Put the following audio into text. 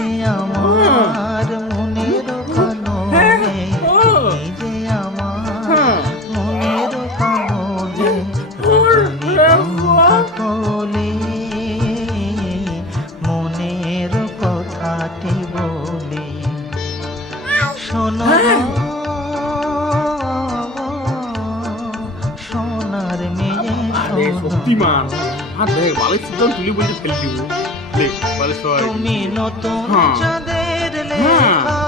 যে আমার মনের কাননে, তুমি যে আমার মনের কাননে, সকলে মনের কথাটি বলি শোনো সোনার মেয়ে আরে শক্তিমান আর দেখ বালের সিদ্ধান্ত তুলি বলতে ফেলে দিব দেখ বালের সবাই তুমি নতুন হ্যাঁ। চাঁদের লেখা